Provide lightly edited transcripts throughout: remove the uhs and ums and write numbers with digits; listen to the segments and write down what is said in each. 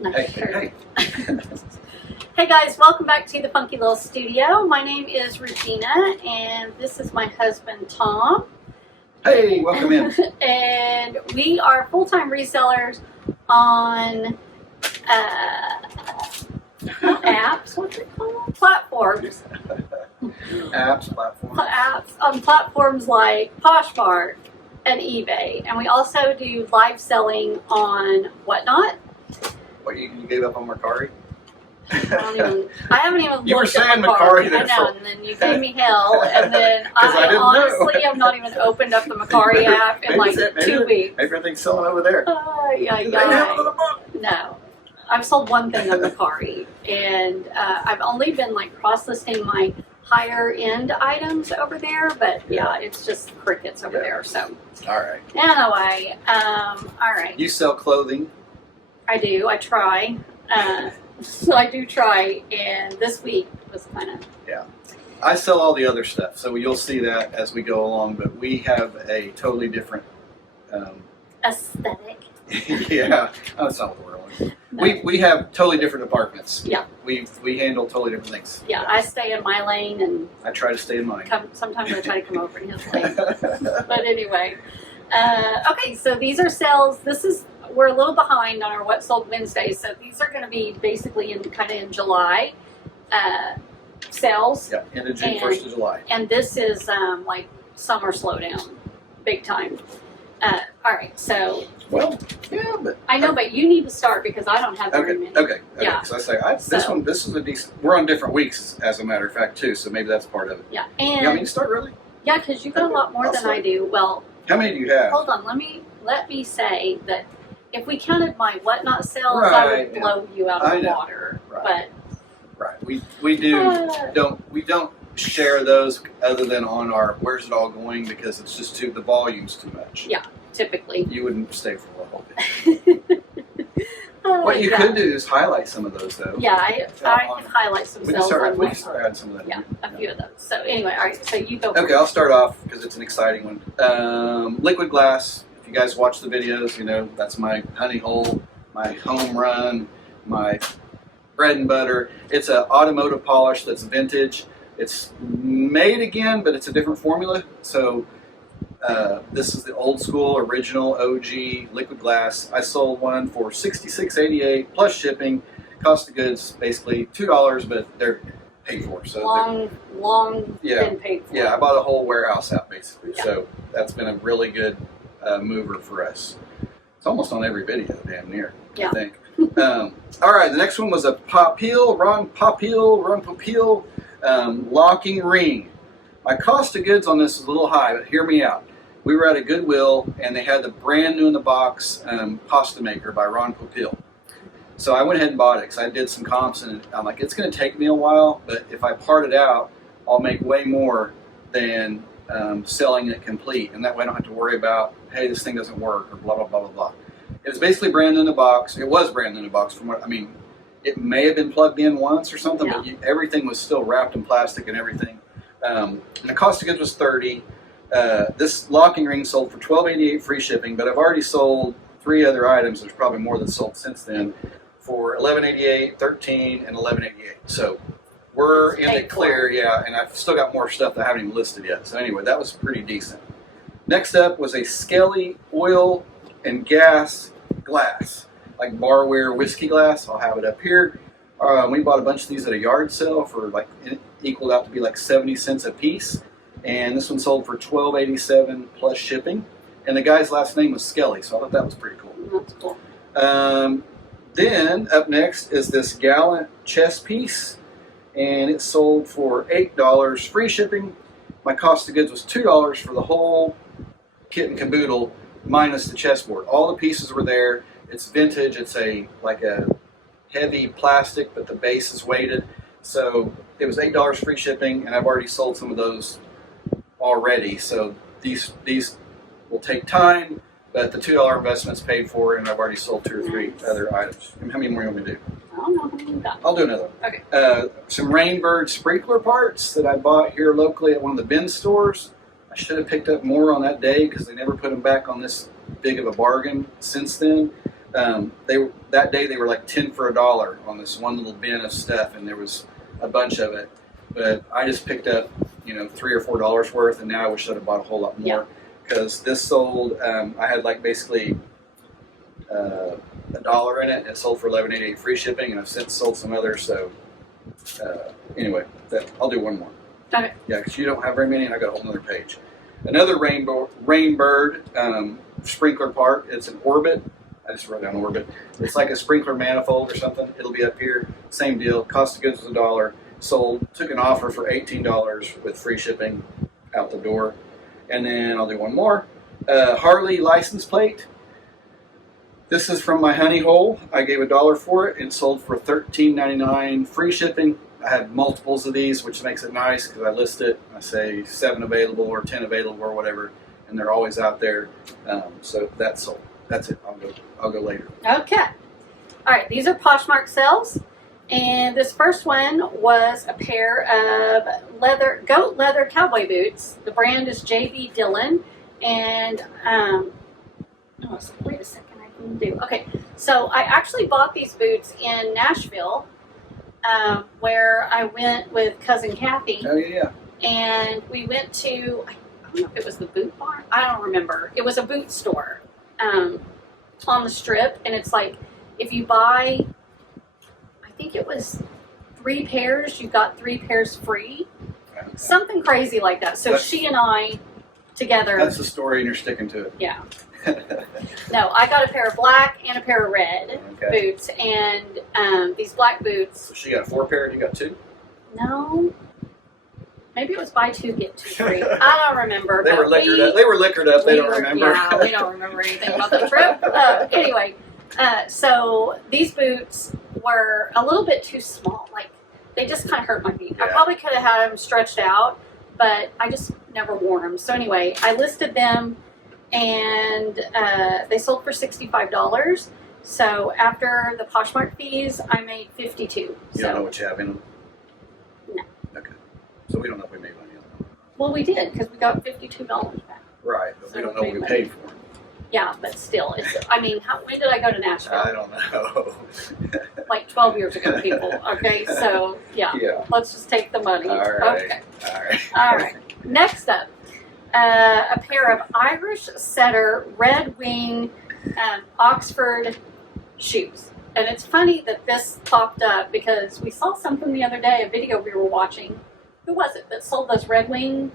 Nice shirt. Hey. Hey guys, welcome back to the Funky Little Studio. My name is Regina, and this is my husband Tom. Hey, welcome in. And we are full-time resellers on apps. What's it called? Platforms. Apps on platforms like Poshmark and eBay, and we also do live selling on Whatnot. What, you gave up on Mercari? I haven't even you were looked saying at Mercari. Mercari there I know, and then you gave me hell, and then I didn't honestly know. have not even opened up the Mercari app in like 2 weeks. Maybe everything's selling over there. No, I've sold one thing on Mercari, and I've only been like cross-listing my higher end items over there, but yeah, it's just crickets over there. So all right. Anyway, all right. You sell clothing? I do. I try. So I do try, and this week was kind of... Yeah. I sell all the other stuff, so you'll see that as we go along, but we have a totally different... aesthetic. Yeah, that's not what we're on. No. We have totally different departments. Yeah. We handle totally different things. Yeah, I stay in my lane, and... I try to stay in mine. Sometimes I try to come over in his lane. But anyway. Okay, so these are sales. We're a little behind on our What Sold Wednesday, so these are going to be basically in July sales. Yeah, end of June, 1st of July. And this is like summer slowdown, big time. All right, so. Well, yeah, but. I know, but you need to start because I don't have very many. Okay. Yeah. So I say, this is a decent, we're on different weeks, as a matter of fact, too, so maybe that's part of it. Yeah. And. You want me to start, really? Yeah, because you got a lot more than I do. Well. How many do you have? Hold on, let me say that if we counted my Whatnot sales, I would blow you out of the water. Right. But we don't share those other than on our Where's It All Going, because it's just the volume's too much. Yeah, typically. You wouldn't stay for a whole bit. What you could do is highlight some of those, though. Yeah, I can highlight some sales. We can start adding some of that. Yeah, a few of those. So anyway, all right, so you go. Okay, I'll start off because it's an exciting one. Liquid glass. If you guys watch the videos, you know that's my honey hole, my home run, my bread and butter. It's an automotive polish that's vintage. It's made again, but it's a different formula. So this is the old school, original, OG liquid glass. I sold one for $66.88 plus shipping. Cost of goods basically $2, but they're paid for. So long been paid for. Yeah, I bought a whole warehouse out basically. Yeah. So that's been a really good mover for us. It's almost on every video, damn near. Yeah. I think. All right, the next one was a Ron Popeil locking ring. My cost of goods on this is a little high, but hear me out. We were at a Goodwill, and they had the brand new in the box Pasta Maker by Ron Popeil. So I went ahead and bought it because I did some comps, and I'm like, it's going to take me a while, but if I part it out, I'll make way more than selling it complete, and that way I don't have to worry about, hey, this thing doesn't work, or blah, blah, blah, blah, blah. It was basically brand new in the box. It was brand new in the box from what, I mean, it may have been plugged in once or something, but everything was still wrapped in plastic and everything. And the cost of goods was $30. This locking ring sold for $12.88 free shipping, but I've already sold 3 other items. There's probably more than sold since then for $11.88, $13, and $11.88. So we're in the clear, yeah, and I've still got more stuff that I haven't even listed yet. So anyway, that was pretty decent. Next up was a Skelly oil and gas glass, like barware whiskey glass. I'll have it up here. We bought a bunch of these at a yard sale for like, it equaled out to be like 70 cents a piece. And this one sold for $12.87 plus shipping. And the guy's last name was Skelly, so I thought that was pretty cool. That's cool. Then up next is this Gallant chess piece. And it sold for $8 free shipping. My cost of goods was $2 for the whole kit and caboodle minus the chessboard. All the pieces were there. It's vintage. It's like a heavy plastic, but the base is weighted. So it was $8 free shipping, and I've already sold some of those already. So these will take time, but the $2 investment's paid for, and I've already sold 2 or 3 other items. How many more do you want me to do? I don't know how many you got. I'll do another one. Okay. Some Rainbird sprinkler parts that I bought here locally at one of the bin stores. I should have picked up more on that day because they never put them back on this big of a bargain since then. That day they were like 10 for $1 on this one little bin of stuff, and there was a bunch of it. But I just picked up, $3 or $4 worth, and now I wish I'd have bought a whole lot more, because this sold. I had like basically $1 in it. It sold for $11.88 free shipping, and I've since sold some others. So anyway, I'll do one more. Okay. Yeah, because you don't have very many, and I got a whole other page. Another Rainbird sprinkler part. It's an Orbit. I just wrote down Orbit. It's like a sprinkler manifold or something. It'll be up here. Same deal. Cost of goods was $1. Sold. Took an offer for $18 with free shipping out the door. And then I'll do one more. Harley license plate. This is from my honey hole. I gave $1 for it and sold for $13.99 free shipping. I have multiples of these, which makes it nice because I list it. I say 7 available or 10 available or whatever, and they're always out there. So that's sold. That's it. I'll go later. Okay. All right. These are Poshmark sales, and this first one was a pair of goat leather cowboy boots. The brand is JB Dillon, and wait a second. Okay, so I actually bought these boots in Nashville, where I went with cousin Kathy. Oh yeah. And we went to, I don't know if it was the Boot Barn. I don't remember. It was a boot store on the Strip, and it's like if you buy, I think it was 3 pairs, you got 3 pairs free, something crazy like that. So she and I together. That's the story, and you're sticking to it. Yeah. No, I got a pair of black and a pair of red boots, and these black boots. So she got 4 pair and you got 2? No. Maybe it was buy 2, get 2 free. I don't remember. They were liquored up. They were liquored up. They don't remember. Yeah, we don't remember anything about the trip. Anyway, so these boots were a little bit too small. Like, they just kind of hurt my feet. Yeah. I probably could have had them stretched out, but I just never wore them. So anyway, I listed them, and they sold for $65. So after the Poshmark fees, I made $52. You don't know what you have in them? No. Okay. So we don't know if we made money on them. Well, we did, because we got $52 back. Right, but we So don't know what we we paid for them. Yeah, but still, when did I go to Nashville? I don't know. Like 12 years ago, people. Okay, so yeah. Let's just take the money. All right. Okay. All right. Next up, a pair of Irish Setter Red Wing Oxford shoes. And it's funny that this popped up because we saw something the other day, a video we were watching. Who was it that sold those Red Wing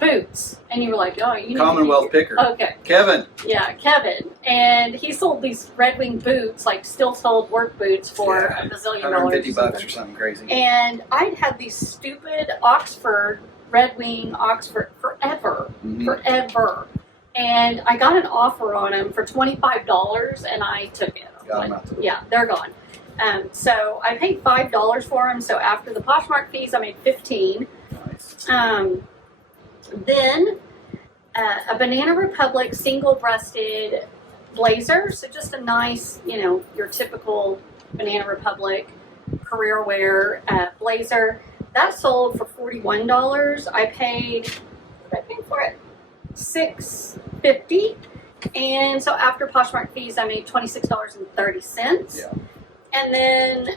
boots? And you were like, oh, you need Commonwealth Picker. Okay. Kevin. Yeah, Kevin. And he sold these Red Wing boots, like steel-toed work boots for a bazillion dollars. $150 or something crazy. And I'd had these stupid Red Wing Oxford forever. Forever. And I got an offer on them for $25, and I took it. Got them out the door. Yeah, they're gone. So I paid $5 for them. So after the Poshmark fees, I made $15. Nice. Then a Banana Republic single-breasted blazer. So just a nice, your typical Banana Republic career wear blazer. That sold for $41. I paid for it? $6.50. And so after Poshmark fees, I made $26.30. Yeah. And then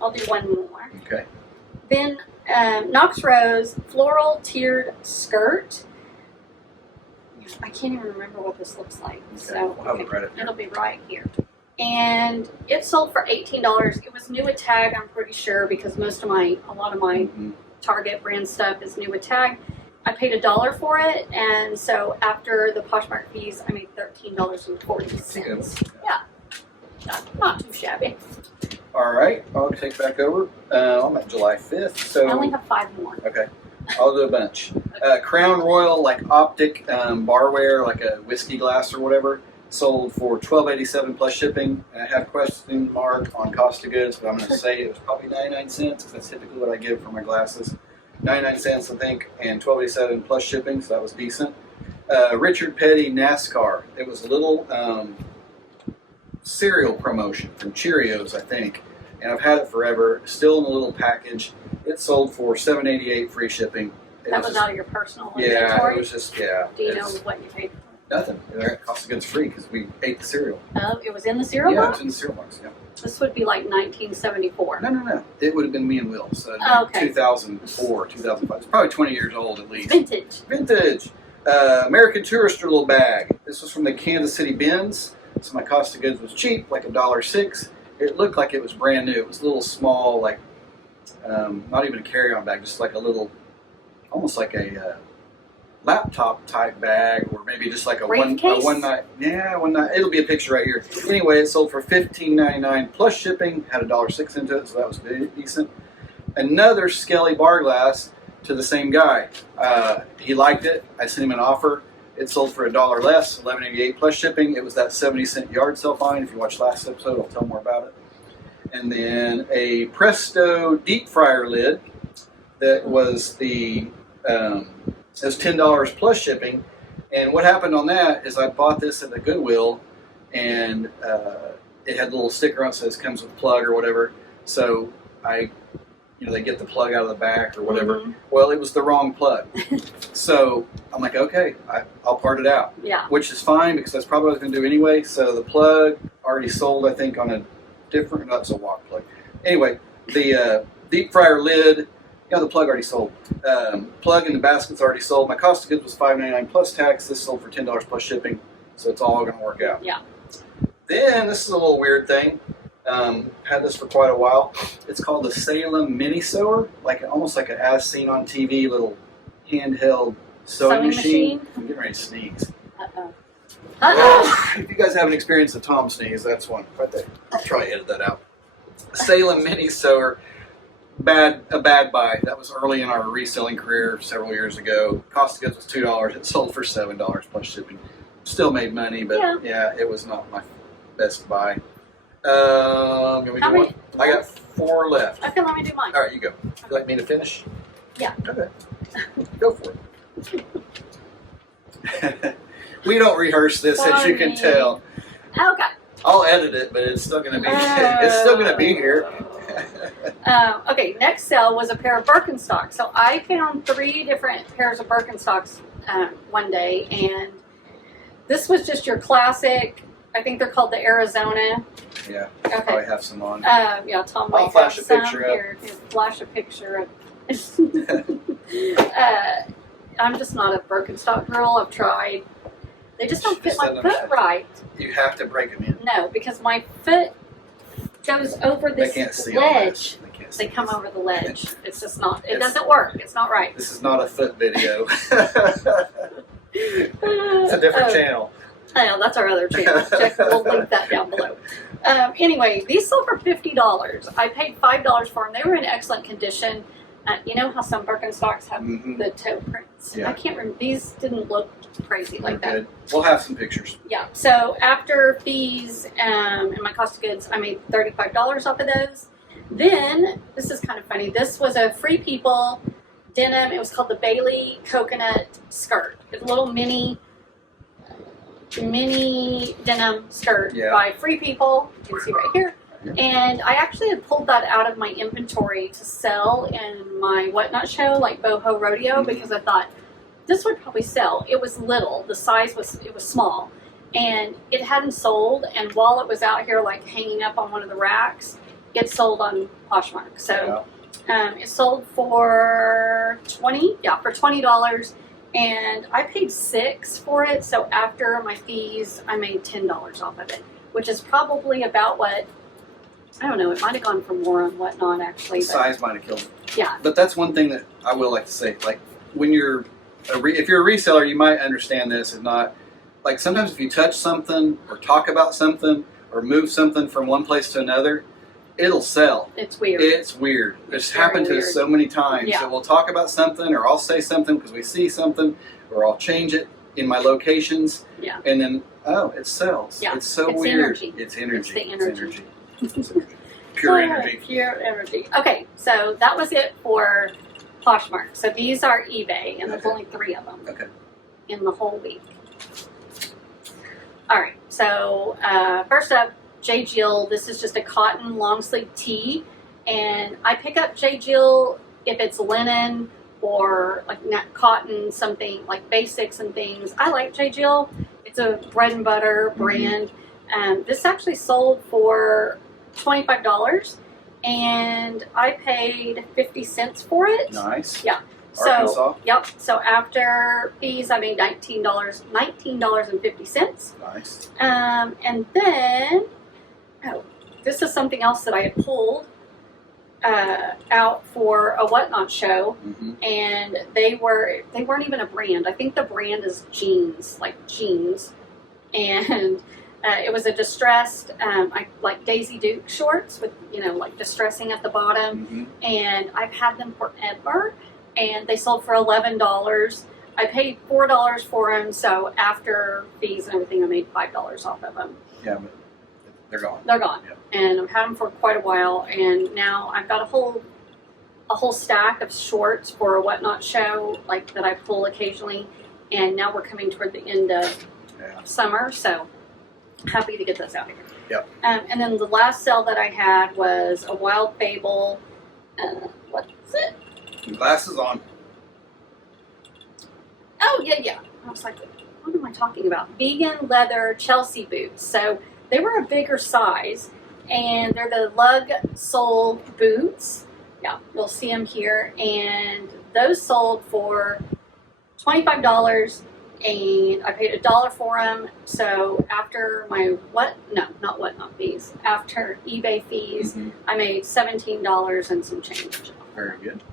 I'll do one more. Okay. Then Knox Rose floral tiered skirt. I can't even remember what this looks like. Okay. So We'll have it right up here. It'll be right here. And it sold for $18. It was new at tag, I'm pretty sure, because a lot of my Target brand stuff is new at tag. I paid $1 for it, and so after the Poshmark fees, I made $13.40. Yeah, not too shabby. All right, I'll take back over. I'm at July 5th, so I only have 5 more. Okay, I'll do a bunch. Crown Royal, like optic barware, like a whiskey glass or whatever, sold for $12.87 plus shipping. And I have question mark on cost of goods, but I'm going to say it was probably 99 cents because that's typically what I give for my glasses. 99 cents, I think, and $12.87 plus shipping, so that was decent. Richard Petty NASCAR. It was a little cereal promotion from Cheerios, I think, and I've had it forever. Still in a little package. It sold for $7.88 free shipping. That was out of your personal Yeah, inventory? it was just, Do you know what you paid? Nothing. Their cost of goods free because we ate the cereal. Oh, it was in the cereal Yeah, it box? was in the cereal box. Yeah. This would be like 1974. No. It would have been me and Will. So Okay. 2004, 2005. It's probably 20 years old at least. Vintage. American Tourister little bag. This was from the Kansas City bins. So my cost of goods was cheap, like $1.06. It looked like it was brand new. It was a little small, like not even a carry-on bag, just like a little, almost like a laptop type bag, or maybe just like a one night. Yeah, one night. It'll be a picture right here. Anyway, it sold for $15.99 plus shipping. Had $1.06 into it, so that was decent. Another Skelly bar glass to the same guy. He liked it. I sent him an offer. It sold for $1 less, $11.88 plus shipping. It was that 70-cent yard sale find. If you watched last episode, I'll tell more about it. And then a Presto deep fryer lid that was the it was $10 plus shipping. And what happened on that is I bought this at the Goodwill, and it had a little sticker on it that says comes with plug or whatever. So they get the plug out of the back or whatever. Mm-hmm. Well, it was the wrong plug. So I'm like, okay, I'll part it out. Yeah. Which is fine because that's probably what I was going to do anyway. So the plug already sold, I think, on a different, that's a walk plug. Anyway, the deep fryer lid, the plug already sold. Plug in the basket's already sold. My cost of goods was $5.99 plus tax. This sold for $10 plus shipping. So it's all going to work out. Yeah. Then, this is a little weird thing. Had this for quite a while. It's called the Salem Mini Sewer, almost like an as seen on TV little handheld sewing machine. I'm getting ready to sneeze. If you guys haven't experienced a Tom sneeze, that's one right there. I'll try to edit that out. Salem Mini Sewer, a bad buy. That was early in our reselling career several years ago. Cost of goods was $2. It sold for $7 plus shipping. Still made money, but yeah, it was not my best buy. I got 4 left. Okay, let me do mine. All right, you go. Would you like me to finish? Yeah. Okay. Go for it. We don't rehearse this, as you can tell. Okay. I'll edit it, but it's still going to be. It's still going to be here. Okay. Next sale was a pair of Birkenstocks. So I found 3 different pairs of Birkenstocks one day, and this was just your classic. I think they're called the Arizona. Yeah. Okay. Probably have some on. Yeah, Tom might I'll flash a picture up. Here, flash a picture of. I'm just not a Birkenstock girl. I've tried. They just don't fit my foot right. You have to break them in. No, because my foot goes over this ledge. They come over the ledge. It's just not. It doesn't work. It's not right. This is not a foot video. It's a different channel. I know, that's our other channel. We'll link that down below. Anyway, these sold for $50. I paid $5 for them. They were in excellent condition. You know how some Birkenstocks have the toe prints? Yeah. I can't remember. These didn't look crazy like that. Good. We'll have some pictures. Yeah. So after fees and my cost of goods, I made $35 off of those. Then, this is kind of funny. This was a Free People denim. It was called the Bailey Coconut Skirt. It's a little mini denim skirt by Free People. You can see right here. And I actually had pulled that out of my inventory to sell in my Whatnot show, like Boho Rodeo, because I thought this would probably sell. It was little. The size was small. And it hadn't sold. And while it was out here, like hanging up on one of the racks, it sold on Poshmark. So it sold for $20. And I paid $6 for it. So after my fees, I made $10 off of it, which is probably about what, I don't know, it might have gone for more on Whatnot actually. The size might have killed it. Yeah. But that's one thing that I will like to say. Like when you're, if you're a reseller, you might understand this. If not, like sometimes if you touch something or talk about something or move something from one place to another, it'll sell. It's weird. It's weird. It's happened to us so many times. Yeah. So we'll talk about something, or I'll say something because we see something, or I'll change it in my locations. Yeah. And then, it sells. Yeah. It's so It's weird. energy. It's energy. It's the energy. It's energy. Pure energy. Pure energy. Okay, so that was it for Poshmark. So these are eBay, and there's only 3 of them in the whole week. All right, so first up, J. Jill. This is just a cotton long sleeve tee, and I pick up J. Jill if it's linen or like cotton, something like basics and things. I like J. Jill. It's a bread and butter brand. This actually sold for $25, and I paid 50 cents for it. Nice. Yeah. Arkansas. So, yep. So after fees, I made $19.50. Nice. And then, this is something else that I had pulled out for a Whatnot show, and they weren't even a brand. I think the brand is jeans, and it was a distressed, like Daisy Duke shorts with like distressing at the bottom, and I've had them forever, and they sold for $11. I paid $4 for them, so after fees and everything, I made $5 off of them. Yeah, but they're gone. They're gone, Yeah. and I've had them for quite a while, and now I've got a whole stack of shorts for a Whatnot show, like that I pull occasionally, and now we're coming toward the end of summer, so happy to get those out of here. Yep. And then the last sale that I had was a Wild Fable. What's it? Glasses on. Oh yeah. I was like, what am I talking about? Vegan leather Chelsea boots. So they were a bigger size, and they're the lug sole boots. Yeah, you'll see them here, and those sold for $25, and I paid $1 for them. So after my not Whatnot fees, after eBay fees, I made $17 and some change. Very good.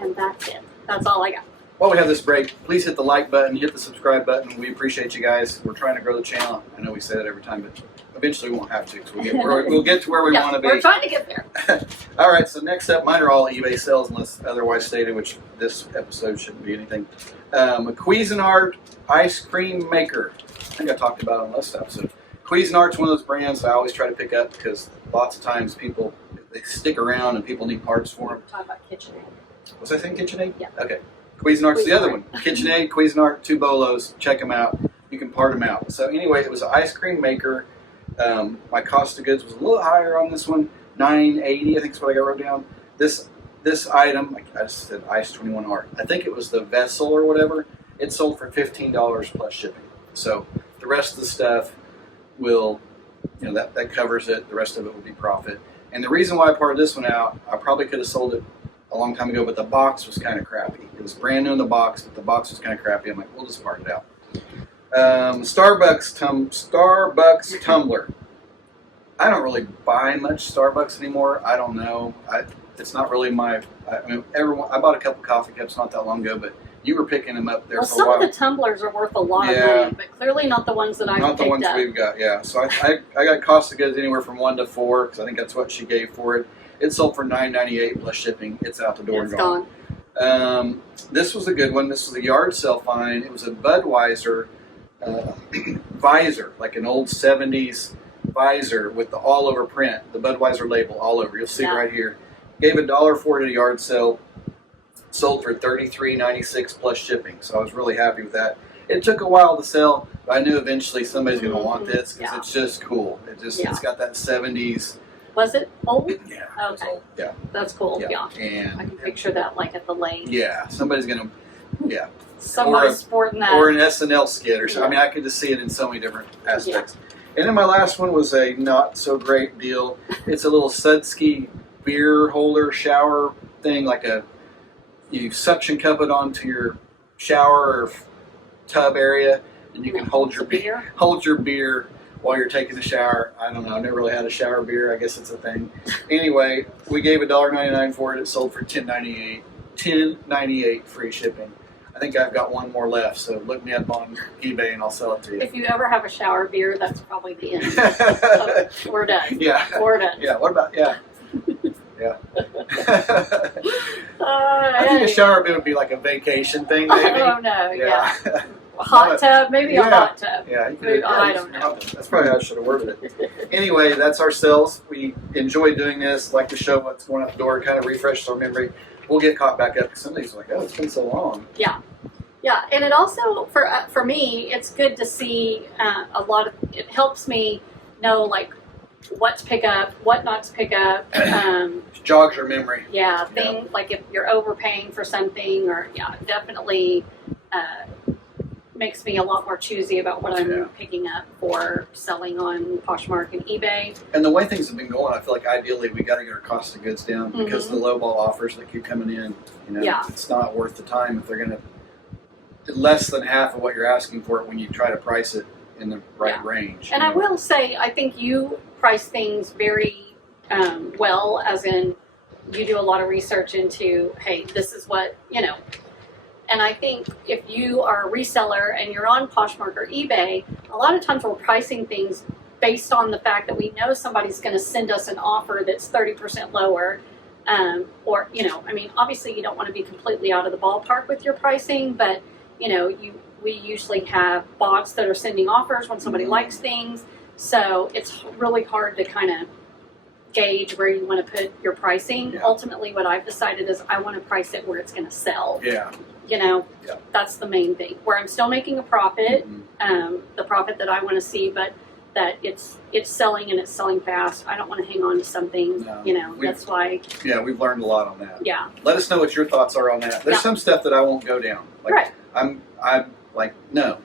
And that's it. That's all I got. While we have this break, please hit the like button, hit the subscribe button. We appreciate you guys. We're trying to grow the channel. I know we say that every time, but eventually we won't have to. So we'll get to where we want to be. We're trying to get there. All right, so next up, mine are all eBay sales unless otherwise stated, which this episode shouldn't be anything. A Cuisinart ice cream maker. I think I talked about it on last episode. Cuisinart's one of those brands that I always try to pick up because lots of times people, they stick around and people need parts for them. Talk about KitchenAid. Was I saying KitchenAid? Yeah. Okay. Cuisinart's the other one. KitchenAid, Cuisinart, 2 bolos. Check them out. You can part them out. So anyway, it was an ice cream maker. My cost of goods was a little higher on this one, $9.80. I think is what I got wrote down. This item, I just said Ice 21 Art. I think it was the vessel or whatever. It sold for $15 plus shipping. So the rest of the stuff will, that covers it. The rest of it will be profit. And the reason why I parted this one out, I probably could have sold it a long time ago, but the box was kind of crappy. It was brand new in the box, but the box was kind of crappy. I'm like, we'll just part it out. Starbucks tumbler. I don't really buy much Starbucks anymore. I don't know. It's not really my. I bought a couple coffee cups not that long ago, but you were picking them up there for a while. Some of the tumblers are worth a lot of money, but clearly not the ones that I've picked up. Not the ones we've got. Yeah. So I got cost of goods anywhere from 1 to 4 because I think that's what she gave for it. It sold for $9.98 plus shipping. It's out the door and gone. This was a good one. This was a yard sale find. It was a Budweiser visor, like an old 70s visor with the all over print, the Budweiser label all over. You'll see it right here. Gave $1 for it at a yard sale. Sold for $33.96 plus shipping. So I was really happy with that. It took a while to sell, but I knew eventually somebody's going to want this because it's just cool. It's got that 70s. Was it old? Yeah. Okay. Old. Yeah. That's cool. Yeah. And I can picture that like at the lake. Yeah. Somebody's going to, Somebody's sporting that. Or an SNL skit or something. I mean, I could just see it in so many different aspects. And then my last one was a not so great deal. It's a little Sudsky beer holder shower thing, like you suction cup it onto your shower or tub area, and you can hold your beer while you're taking the shower. I don't know. I never really had a shower beer. I guess it's a thing. Anyway, we gave $1.99 for it. It sold for $10.98 free shipping. I think I've got one more left, so look me up on eBay and I'll sell it to you. If you ever have a shower beer, that's probably the end. We're done. Yeah. We're done. Yeah. What about Yeah. I think Anyway. a shower beer would be like a vacation thing, maybe. Oh no, yeah. A hot tub, maybe a hot tub. Yeah, I don't know. That's probably how I should have worded it. Anyway, that's our sales. We enjoy doing this, like to show what's going out the door, kind of refreshes our memory. We'll get caught back up. Some of these are like, oh, it's been so long. Yeah. Yeah, and it also, for me, it's good to see it helps me know, like, what to pick up, what not to pick up. Jogs your memory. Yeah, like if you're overpaying for something, or definitely makes me a lot more choosy about what I'm picking up for selling on Poshmark and eBay. And the way things have been going, I feel like ideally we got to get our cost of goods down because of the lowball offers that keep coming in. You know, it's not worth the time if they're going to less than half of what you're asking for it when you try to price it in the right range. And I will say, I think you price things very well, as in you do a lot of research into, hey, this is what, you know. And I think if you are a reseller and you're on Poshmark or eBay, a lot of times we're pricing things based on the fact that we know somebody's going to send us an offer that's 30% lower. Or, you know, I mean, obviously you don't want to be completely out of the ballpark with your pricing, but, you know, we usually have bots that are sending offers when somebody likes things. So it's really hard to kind of gauge where you want to put your pricing. Ultimately, what I've decided is I want to price it where it's going to sell. You know, that's the main thing. Where I'm still making a profit, the profit that I want to see, but that it's selling and it's selling fast. I don't want to hang on to something. You know, that's why. Yeah, we've learned a lot on that. Yeah. Let us know what your thoughts are on that. There's some stuff that I won't go down. Like, I'm like, no,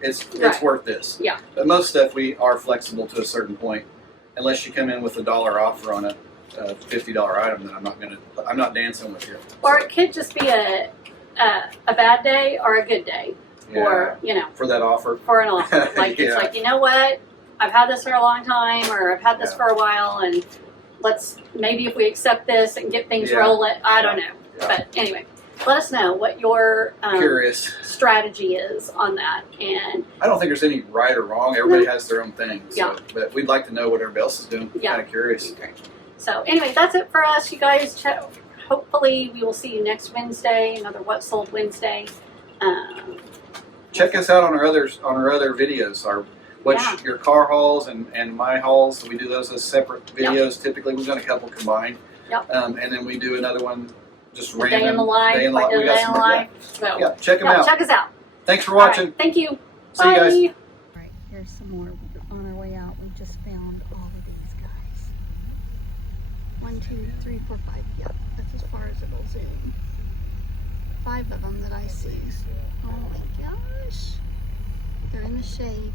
it's worth this. Yeah. But most stuff we are flexible to a certain point, unless you come in with $1 offer on a $50 item. Then I'm not dancing with you. Or it could just be a bad day or a good day, or, you know, for that offer, for an offer. Like it's like, you know what, I've had this for a long time, or I've had this for a while, and maybe if we accept this and get things rolling. I don't know, but anyway, let us know what your curious strategy is on that. And I don't think there's any right or wrong. Everybody has their own thing. So, but we'd like to know what everybody else is doing. Kind of curious. So anyway, that's it for us, you guys. Hopefully we will see you next Wednesday, another What Sold Wednesday. Check us out on our other videos. Your car hauls and my hauls. We do those as separate videos. Typically, we've done a couple combined. And then we do another one just random. Day in the life. We got some more. So, check them out. Check us out. Thanks for watching. Right, thank you. See you guys. All right, here's some more. On our way out, we just found all of these guys. 1, 2, 3, 4, 5. Yep, that's as far as it'll zoom. 5 of them that I see. Oh my gosh. They're in the shade.